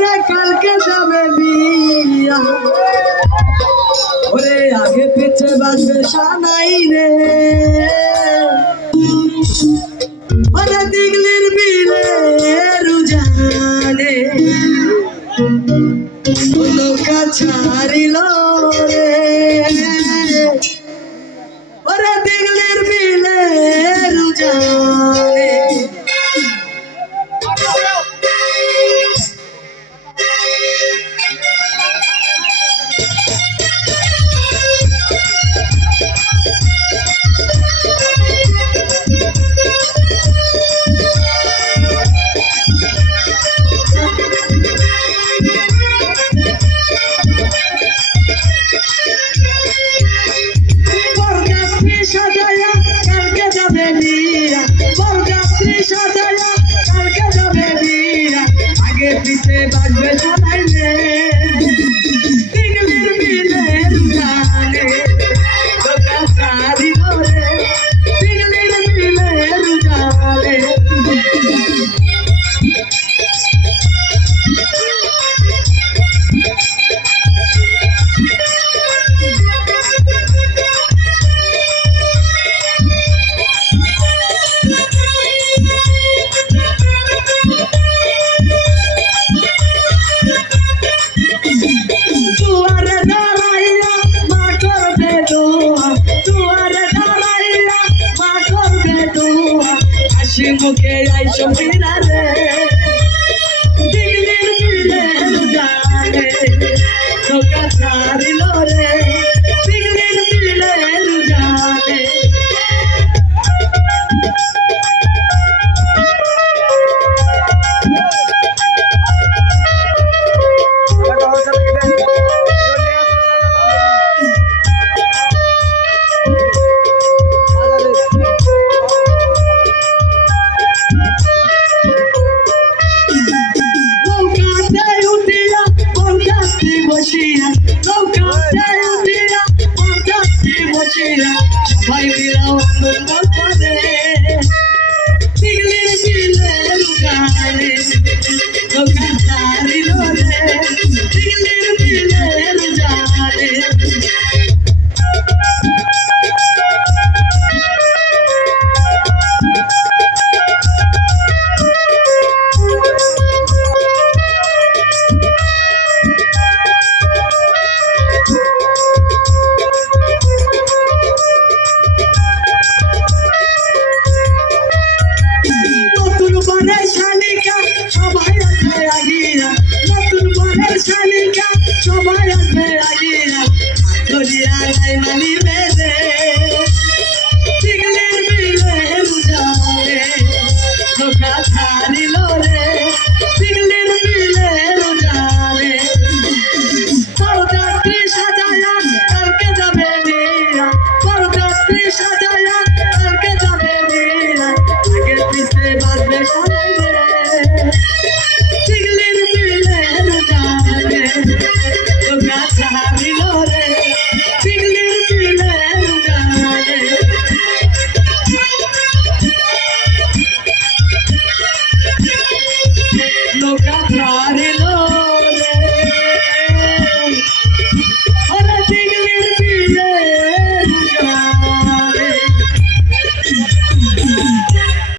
ওরে কালকে যাবে বিয়া ওরে, আগে পিছে বাজবে সানাই রে। ওরে দিগলির বিলে রুজানে। কাছারিল রে। যাবে বিয়া বরযাত্রী আগে পিছে বাজবে মুখে আইসো ফিরা রে দিল্লির দিলে জানে ধোকা ছাড়িল বরযাত্রী বরের আগে আগিয়া ধরিয়া নাই মানিবে